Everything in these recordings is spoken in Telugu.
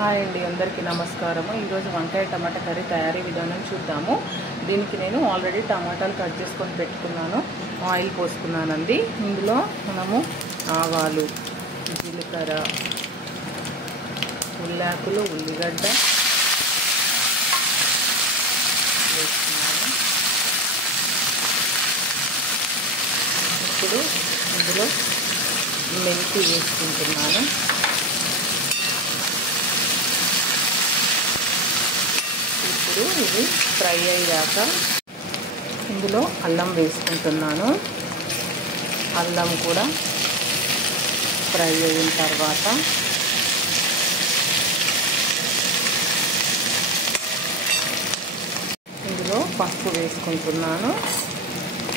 హాయ్ అండి, అందరికీ నమస్కారము. ఈరోజు వంకాయ టమాటా కర్రీ తయారీ విధానం చూద్దాము. దీనికి నేను ఆల్రెడీ టమాటాలు కట్ చేసుకొని పెట్టుకున్నాను, ఆయిల్ పోసుకున్నానండి. ఇందులో మనము ఆవాలు, జీలకర్ర, ఉల్లాకులు, ఉల్లిగడ్డ వేసుకున్నాను. ఇప్పుడు ఇందులో మెంతి వేసుకుంటున్నాను. ఇప్పుడు ఇది ఫ్రై అయ్యాక ఇందులో అల్లం వేసుకుంటున్నాను. అల్లం కూడా ఫ్రై అయిన తర్వాత ఇందులో పసుపు వేసుకుంటున్నాను.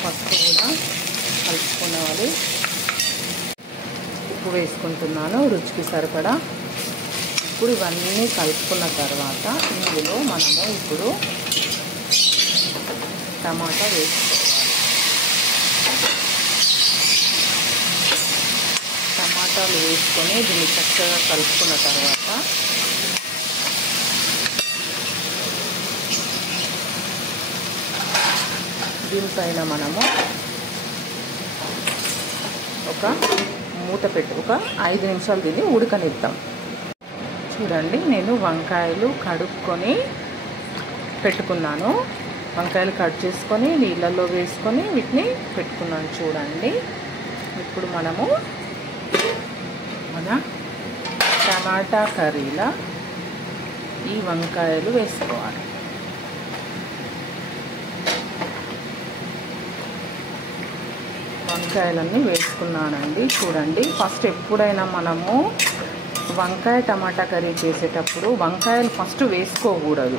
పసుపు కూడా కలుపుకోవాలి. ఉప్పు వేసుకుంటున్నాను రుచికి సరిపడా. ఇప్పుడు ఇవన్నీ కలుపుకున్న తర్వాత ఇందులో మనము ఇప్పుడు టమాటా వేసుకోవాలి. టమాటాలు వేసుకొని దీన్ని చక్కగా కలుపుకున్న తర్వాత దీనిపైన మనము ఒక మూత పెట్టి ఒక 5 నిమిషాలు దీన్ని ఉడకనిద్దాం. చూడండి, నేను వంకాయలు కడుక్కొని పెట్టుకున్నాను. వంకాయలు కట్ చేసుకొని నీళ్ళల్లో వేసుకొని వీటిని పెట్టుకున్నాను. చూడండి, ఇప్పుడు మనము మన టమాటా కర్రీలో ఈ వంకాయలు వేసుకోవాలి. వంకాయలన్నీ వేసుకున్నానండి. చూడండి, ఫస్ట్ ఎప్పుడైనా మనము వంకాయ టమాటా కర్రీ చేసేటప్పుడు వంకాయలు ఫస్ట్ వేసుకోకూడదు.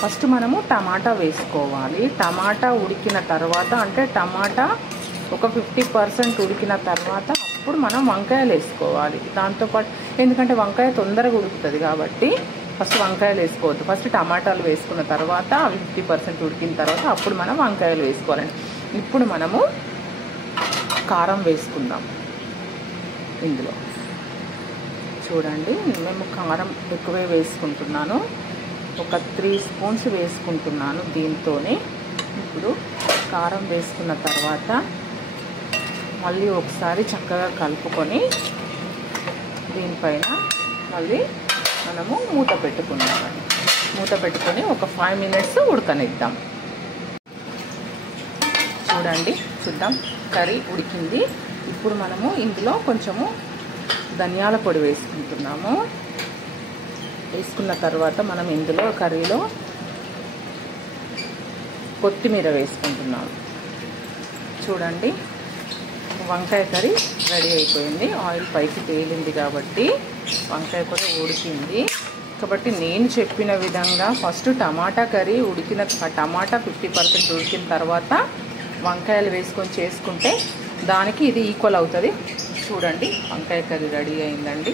ఫస్ట్ మనము టమాటా వేసుకోవాలి. టమాటా ఉడికిన తర్వాత, అంటే టమాటా ఒక 50% ఉడికిన తర్వాత అప్పుడు మనం వంకాయలు వేసుకోవాలి. దాంతోపాటు ఎందుకంటే వంకాయ తొందరగా ఉడుకుతుంది కాబట్టి ఫస్ట్ వంకాయలు వేసుకోవద్దు. ఫస్ట్ టమాటాలు వేసుకున్న తర్వాత అవి 50% ఉడికిన తర్వాత అప్పుడు మనం వంకాయలు వేసుకోవాలండి. ఇప్పుడు మనము కారం వేసుకుందాం. ఇందులో చూడండి, మేము కారం ఎక్కువే వేసుకుంటున్నాను. ఒక 3 స్పూన్స్ వేసుకుంటున్నాను దీంతోనే. ఇప్పుడు కారం వేసుకున్న తర్వాత మళ్ళీ ఒకసారి చక్కగా కలుపుకొని దీనిపైన మళ్ళీ మనము మూత పెట్టుకున్నామండి. మూత పెట్టుకొని ఒక 5 మినిట్స్ ఉడకనిద్దాం. చూడండి, చూద్దాం, కర్రీ ఉడికింది. ఇప్పుడు మనము ఇందులో కొంచెము ధనియాల పొడి వేసుకుంటున్నాము. వేసుకున్న తర్వాత మనం ఇందులో కర్రీలో కొత్తిమీర వేసుకుంటున్నాము. చూడండి, వంకాయ కర్రీ రెడీ అయిపోయింది. ఆయిల్ పైకి తేలింది కాబట్టి వంకాయ కూడా ఉడికింది. కాబట్టి నేను చెప్పిన విధంగా ఫస్ట్ టమాటా కర్రీ టమాటా 50% ఉడికిన తర్వాత వంకాయలు వేసుకొని చేసుకుంటే దానికి ఇది ఈక్వల్ అవుతుంది. చూడండి, వంకాయ కర్రీ రెడీ అయిందండి.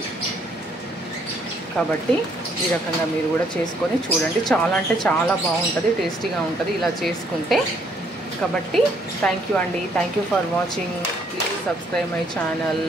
కాబట్టి ఈ రకంగా మీరు కూడా చేసుకొని చూడండి. చాలా అంటే చాలా బాగుంటుంది, టేస్టీగా ఉంటుంది ఇలా చేసుకుంటే. కాబట్టి థ్యాంక్ యూ అండి. Thank you for watching. Please subscribe my channel.